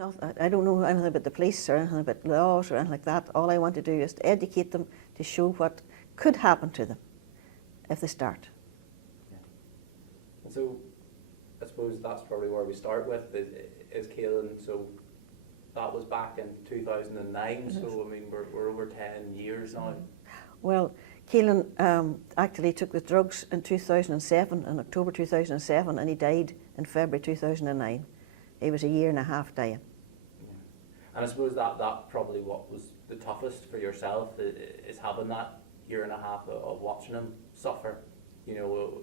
No, I don't know anything about the police or anything about laws or anything like that. All I want to do is to educate them, to show what could happen to them if they start. Yeah. And so I suppose that's probably where we start with, is Kealan. So that was back in 2009, so I mean we're over 10 years now. Well, Kealan actually took the drugs in 2007, in October 2007, and he died in February 2009. He was a year and a half dying. Yeah. And I suppose that probably what was the toughest for yourself is having that year and a half of watching him suffer. You know,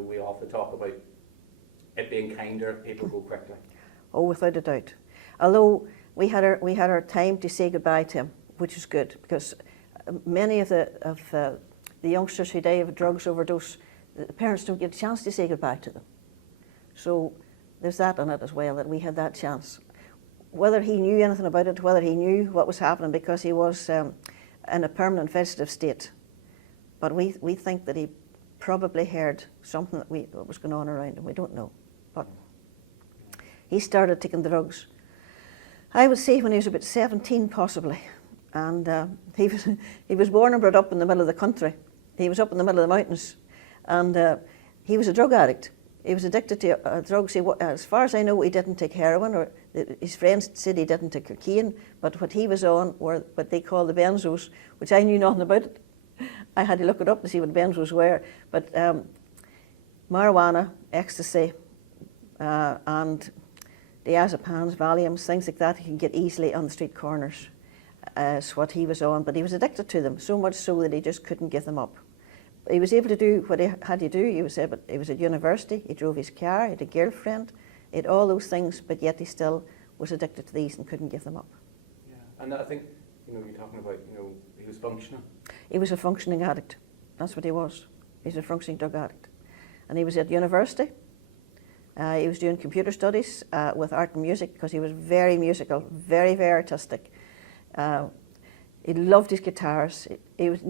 we often talk about it being kinder if people go quickly. Oh, without a doubt. Although we had our time to say goodbye to him, which is good, because many of the youngsters who die of a drugs overdose, the parents don't get a chance to say goodbye to them. So there's that in it as well, that we had that chance. Whether he knew anything about it, whether he knew what was happening, because he was in a permanent vegetative state. But we think that he probably heard something that was going on around him. We don't know. But he started taking drugs, I would say, when he was about 17 possibly. And he was born and brought up in the middle of the country. He was up in the middle of the mountains. And he was a drug addict. He was addicted to drugs. As far as I know, he didn't take heroin, or his friends said he didn't take cocaine, but what he was on were what they call the benzos, which I knew nothing about it. I had to look it up to see what benzos were. But marijuana, ecstasy, and diazepams, Valiums, things like that you can get easily on the street corners is what he was on. But he was addicted to them, so much so that he just couldn't give them up. He was able to do what he had to do. He was at university, he drove his car, he had a girlfriend, he had all those things, but yet he still was addicted to these and couldn't give them up. Yeah, and I think, you're talking about, he was functioning. He was a functioning addict. That's what he was. He was a functioning drug addict. And he was at university. He was doing computer studies with art and music, because he was very musical, very, very artistic. He loved his guitars. He was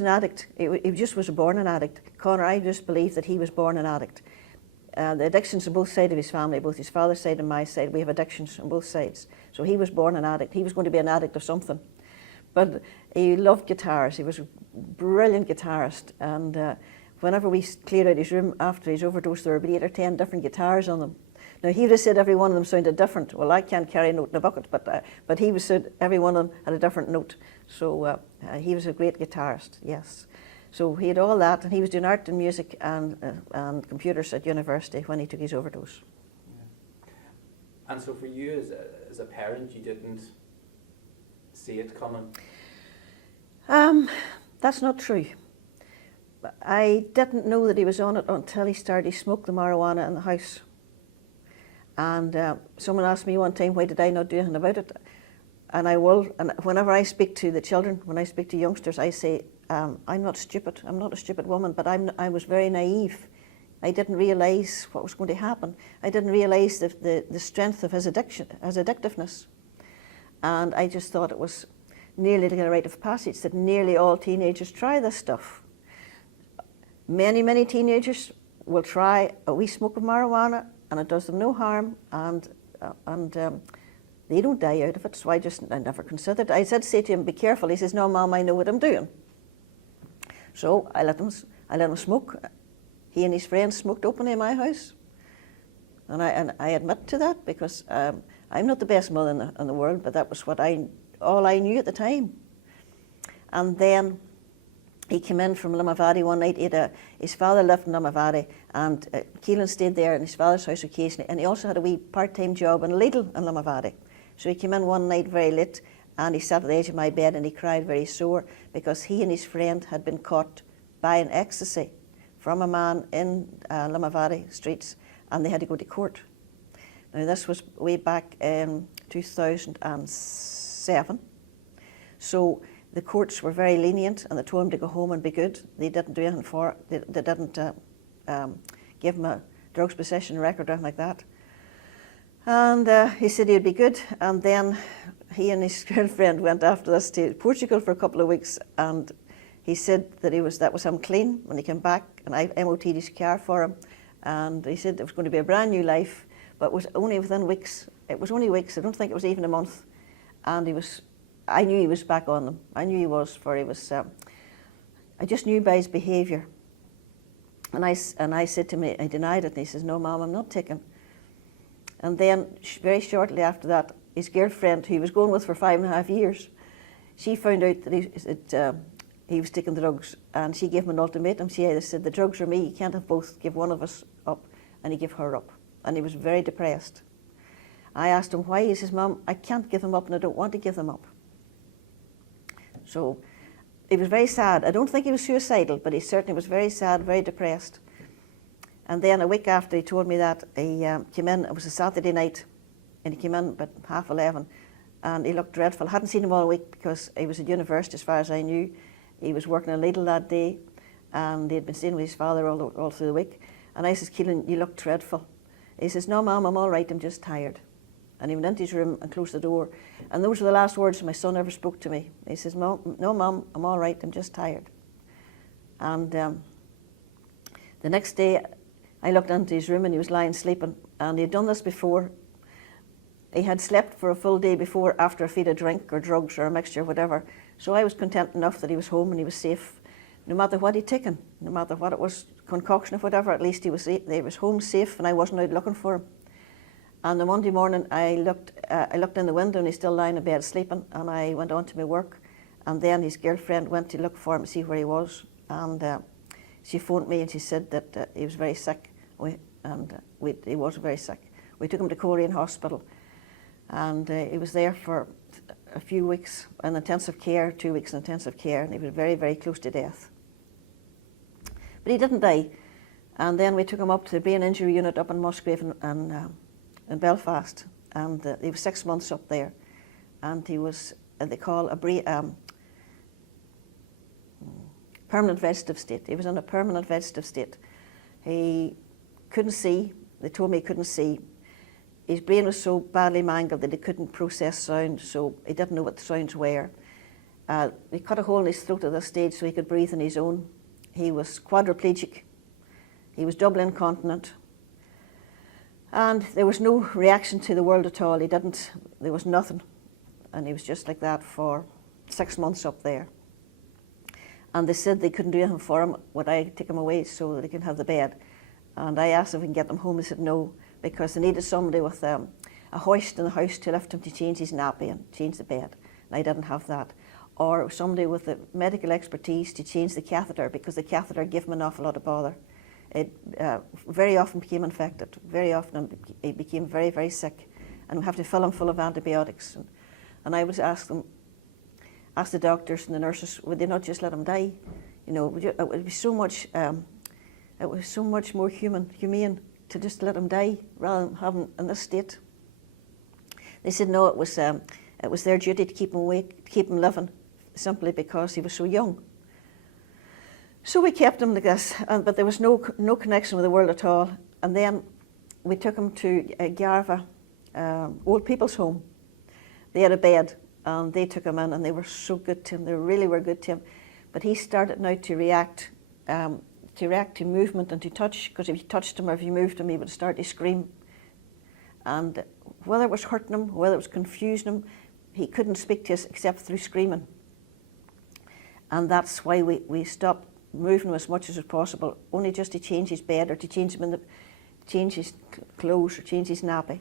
an addict. He just was born an addict. Connor, I just believe that he was born an addict. The addictions on both sides of his family, both his father's side and my side, we have addictions on both sides. So he was born an addict. He was going to be an addict of something. But he loved guitars. He was a brilliant guitarist. And whenever we cleared out his room after his overdose, there were about 8 or 10 different guitars on them. Now, he would have said every one of them sounded different. Well, I can't carry a note in a bucket, but he would have said every one of them had a different note. So he was a great guitarist, yes. So he had all that, and he was doing art and music and computers at university when he took his overdose. Yeah. And so for you as a parent, you didn't see it coming? That's not true. I didn't know that he was on it until he started to smoke the marijuana in the house. And someone asked me one time, why did I not do anything about it? And I will. And whenever I speak to the children, when I speak to youngsters, I say, I'm not stupid. I'm not a stupid woman, but I was very naive. I didn't realise what was going to happen. I didn't realise the strength of his addiction, his addictiveness. And I just thought it was nearly like a rite of passage that nearly all teenagers try this stuff. Many, many teenagers will try a wee smoke of marijuana, and it does them no harm, and they don't die out of it. So I never considered. I said, say to him, be careful. He says, no, Mom, I know what I'm doing. So I let him smoke. He and his friends smoked openly in my house, and I admit to that, because I'm not the best mother in the world, but that was all I knew at the time. And then he came in from Limavady one night. His father lived in Limavady, and Kealan stayed there in his father's house occasionally, and he also had a wee part-time job in Lidl in Limavady. So he came in one night very late, and he sat at the edge of my bed and he cried very sore, because he and his friend had been caught buying ecstasy from a man in Limavady streets, and they had to go to court. Now this was way back in 2007. So the courts were very lenient, and they told him to go home and be good. They didn't do anything for it. They didn't give him a drugs possession record or anything like that. And he said he'd be good. And then he and his girlfriend went after this to Portugal for a couple of weeks, and he said that that was him clean when he came back, and I MOT'd his car for him. And he said it was going to be a brand new life, but it was only within weeks It was only weeks. I don't think it was even a month. And I knew he was back on them. I knew he was, for he was, I just knew by his behaviour. And I said to him, I denied it, and he says, no, Mum, I'm not taking. And then very shortly after that, his girlfriend, who he was going with for 5.5 years, she found out that he was taking drugs, and she gave him an ultimatum. She either said, the drugs are me, you can't have both, give one of us up, and he gave her up. And he was very depressed. I asked him why. He says, Mum, I can't give them up, and I don't want to give them up. So he was very sad. I don't think he was suicidal, but he certainly was very sad, very depressed. And then a week after he told me that, he came in. It was a Saturday night, and he came in about 11:30, and he looked dreadful. I hadn't seen him all week because he was at university, as far as I knew. He was working a Lidl that day, and he had been staying with his father all through the week. And I says, Kealan, you look dreadful. He says, no, Mum, I'm all right, I'm just tired. And he went into his room and closed the door. And those were the last words my son ever spoke to me. He says, no, Mum, I'm all right, I'm just tired. And the next day, I looked into his room and he was lying sleeping. And he had done this before. He had slept for a full day before after a feed of drink or drugs or a mixture of whatever. So I was content enough that he was home and he was safe. No matter what he'd taken, no matter what it was, concoction of whatever, at least he was home safe, and I wasn't out looking for him. And the Monday morning, I looked in the window and he's still lying in bed sleeping, and I went on to my work. And then his girlfriend went to look for him to see where he was, and she phoned me and she said that he was very sick, he was very sick. We took him to Korean Hospital, and he was there for a few weeks in intensive care, 2 weeks in intensive care, and he was very, very close to death. But he didn't die. And then we took him up to the brain injury unit up in Musgrave in Belfast, and he was 6 months up there, and he was, they call a permanent vegetative state. He was in a permanent vegetative state. He couldn't see. They told me he couldn't see. His brain was so badly mangled that he couldn't process sound, so he didn't know what the sounds were. They cut a hole in his throat at this stage so he could breathe on his own. He was quadriplegic. He was double incontinent. And there was no reaction to the world at all. There was nothing. And he was just like that for 6 months up there. And they said they couldn't do anything for him. Would I take him away so that he can have the bed? And I asked if we can get them home. They said no, because they needed somebody with a hoist in the house to lift him to change his nappy and change the bed. And I didn't have that. Or somebody with the medical expertise to change the catheter, because the catheter gave him an awful lot of bother. It very often became infected. Very often he became very, very sick. And we have to fill him full of antibiotics. And I would ask the doctors and the nurses, would they not just let him die? You know, it would be so much, it was so much more humane to just let him die rather than have him in this state. They said no, it was their duty to keep him awake, keep him living, simply because he was so young. So we kept him like this, but there was no connection with the world at all. And then we took him to Garva, old people's home. They had a bed, and they took him in, and they were so good to him. They really were good to him. But he started now to react to movement and to touch, because if you touched him or if you moved him, he would start to scream. And whether it was hurting him, whether it was confusing him, he couldn't speak to us except through screaming. And that's why we stopped moving him as much as possible, only just to change his bed or to change his clothes or change his nappy.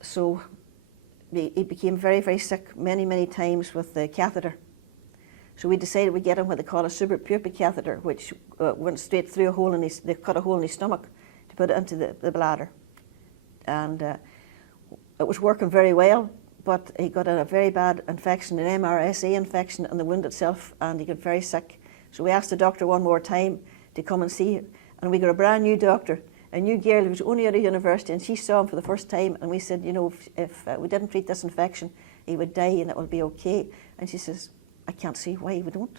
So he became very, very sick many, many times with the catheter. So we decided we'd get him what they call a suprapubic catheter, which went straight through a hole they cut a hole in his stomach to put it into the bladder. And it was working very well, but he got a very bad infection, an MRSA infection in the wound itself, and he got very sick. So we asked the doctor one more time to come and see him, and we got a brand new doctor, a new girl who was only out of university, and she saw him for the first time, and we said, you know, if we didn't treat this infection, he would die and it will be okay. And she says, I can't see why we don't.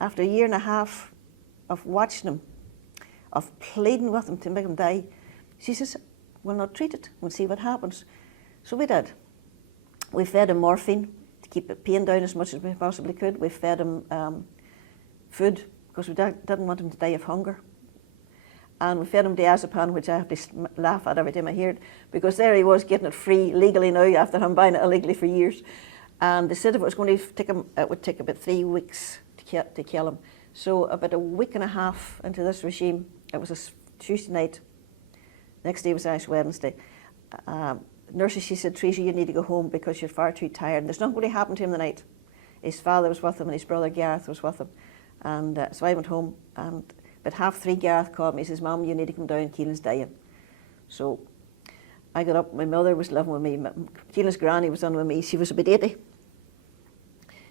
After 1.5 years of watching him, of pleading with him to make him die, she says, we'll not treat it, we'll see what happens. So we did. We fed him morphine to keep the pain down as much as we possibly could. We fed him food because we didn't want him to die of hunger. and we fed him diazepam, which I have to laugh at every time I hear it, because there he was getting it free legally now after him buying it illegally for years. And they said if it was going to take him, it would take about 3 weeks to kill him. So about a week and a half into this regime, it was a Tuesday night, next day was Ash Wednesday. Nurses, she said, Theresa, you need to go home because you're far too tired. And there's nothing really happened to him the night. His father was with him and his brother Gareth was with him. And so I went home, and about 2:30 Gareth called me. He says, Mum, you need to come down, Kealan's dying. So I got up, my mother was living with me, Kealan's granny was on with me, she was about 80.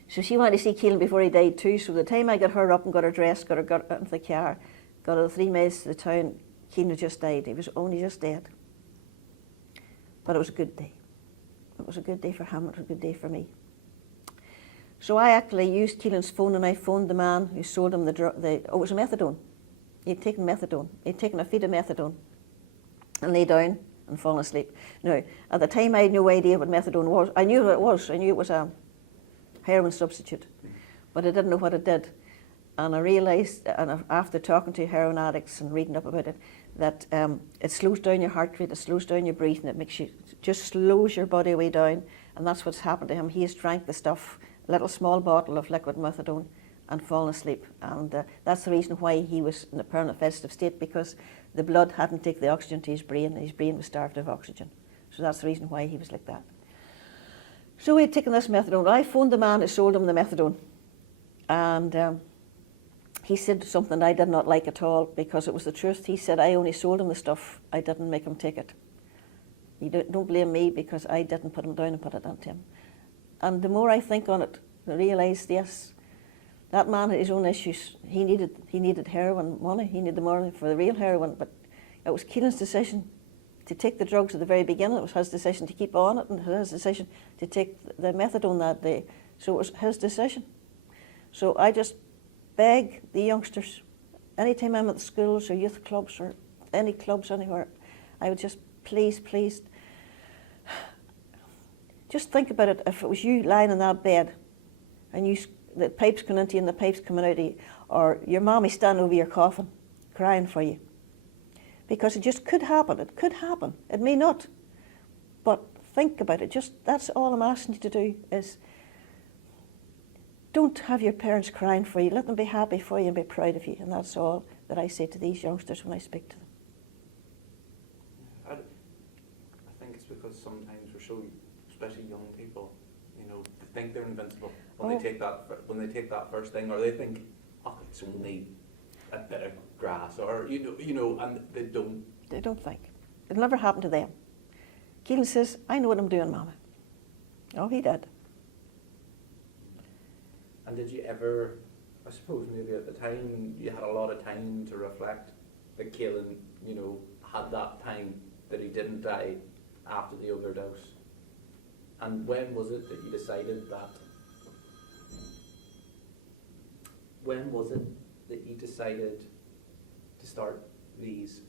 So she wanted to see Kealan before he died too, so the time I got her up and got her dressed, got into the car, got her 3 miles to the town, Kealan had just died. He was only just dead. But it was a good day. It was a good day for him, it was a good day for me. So I actually used Kealan's phone, and I phoned the man who sold him it was a methadone. He'd taken methadone. He'd taken a feed of methadone and lay down and fallen asleep. Now, at the time I had no idea what methadone was. I knew what it was. I knew it was a heroin substitute, but I didn't know what it did. And I realised, and after talking to heroin addicts and reading up about it, that it slows down your heart rate, it slows down your breathing, it makes you, just slows your body way down, and that's what's happened to him. He has drank the stuff, a little small bottle of liquid methadone, and fallen asleep. And that's the reason why he was in a permanent vegetative state, because the blood hadn't taken the oxygen to his brain, and his brain was starved of oxygen. So that's the reason why he was like that. So he'd taken this methadone. I phoned the man who sold him the methadone, and he said something I did not like at all, because it was the truth. He said, I only sold him the stuff, I didn't make him take it. You don't blame me, because I didn't put him down and put it onto him. And the more I think on it, I realised, yes, that man had his own issues. He needed heroin money, he needed the money for the real heroin, but it was Kealan's decision to take the drugs at the very beginning. It was his decision to keep on it, and his decision to take the methadone that day. So it was his decision. So I just beg the youngsters, anytime I'm at the schools or youth clubs or any clubs anywhere, I would just please, just think about it. If it was you lying in that bed and the pipes coming into you and the pipes coming out of you, or your mommy standing over your coffin crying for you. Because it just could happen. It could happen. It may not. But think about it. Just that's all I'm asking you to do, is don't have your parents crying for you. Let them be happy for you and be proud of you. And that's all that I say to these youngsters when I speak to them. I think it's because sometimes we're so, especially young people, they think they're invincible when they take that first thing, or they think, oh, it's only a bit of grass, or and they don't. They don't think. It'll never happen to them. Kealan says, I know what I'm doing, Mama. Oh, he did. And did you ever, I suppose maybe at the time, you had a lot of time to reflect that Kealan, had that time that he didn't die after the overdose? And when was it that you decided that? When was it that you decided to start these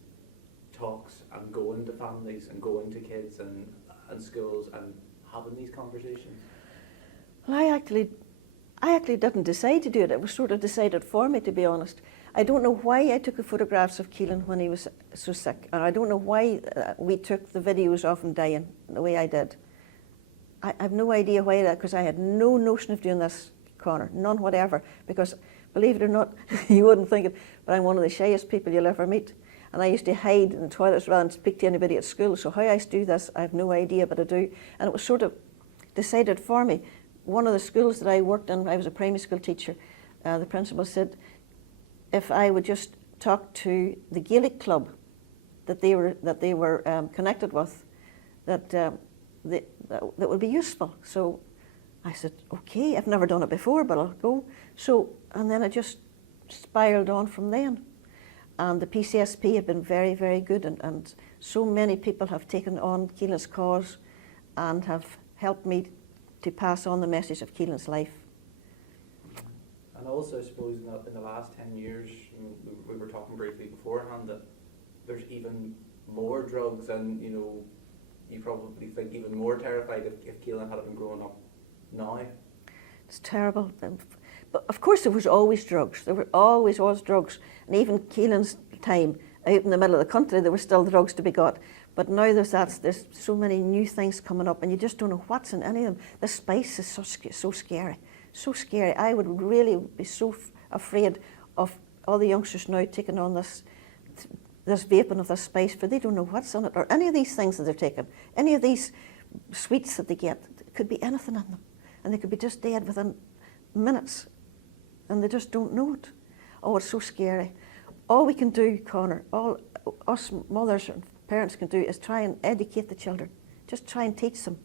talks and going to families and going to kids and schools and having these conversations? Well, I actually didn't decide to do it. It was sort of decided for me, to be honest. I don't know why I took the photographs of Kealan when he was so sick, and I don't know why we took the videos of him dying the way I did. I have no idea why that, because I had no notion of doing this, Connor, none whatever, because believe it or not, you wouldn't think it, but I'm one of the shyest people you'll ever meet. And I used to hide in the toilets rather than speak to anybody at school, so how I do this, I have no idea, but I do. And it was sort of decided for me. One of the schools that I worked in, I was a primary school teacher, the principal said if I would just talk to the Gaelic club that they were connected with, that would be useful. So I said, okay, I've never done it before, but I'll go. So, and then it just spiraled on from then. And the PCSP have been very, very good, and so many people have taken on Kealan's cause and have helped me to pass on the message of Kealan's life. And also, I suppose, in the last 10 years, we were talking briefly beforehand that there's even more drugs, and you probably think even more terrified if Kealan had been growing up now. It's terrible. But of course there was always drugs. There always was drugs. And even Kealan's time, out in the middle of the country, there were still drugs to be got. But now there's so many new things coming up, and you just don't know what's in any of them. The spice is so scary, so scary. I would really be so afraid of all the youngsters now taking on this vaping of this spice, for they don't know what's in it, or any of these things that they're taking, any of these sweets that they get. It could be anything in them, and they could be just dead within minutes, and they just don't know it. Oh, it's so scary. All we can do, Connor, all us mothers and parents can do, is try and educate the children. Just try and teach them.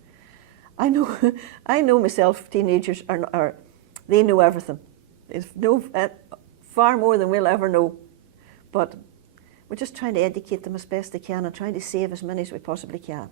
I know myself, teenagers they know everything. It's far more than we'll ever know. But we're just trying to educate them as best they can, and trying to save as many as we possibly can.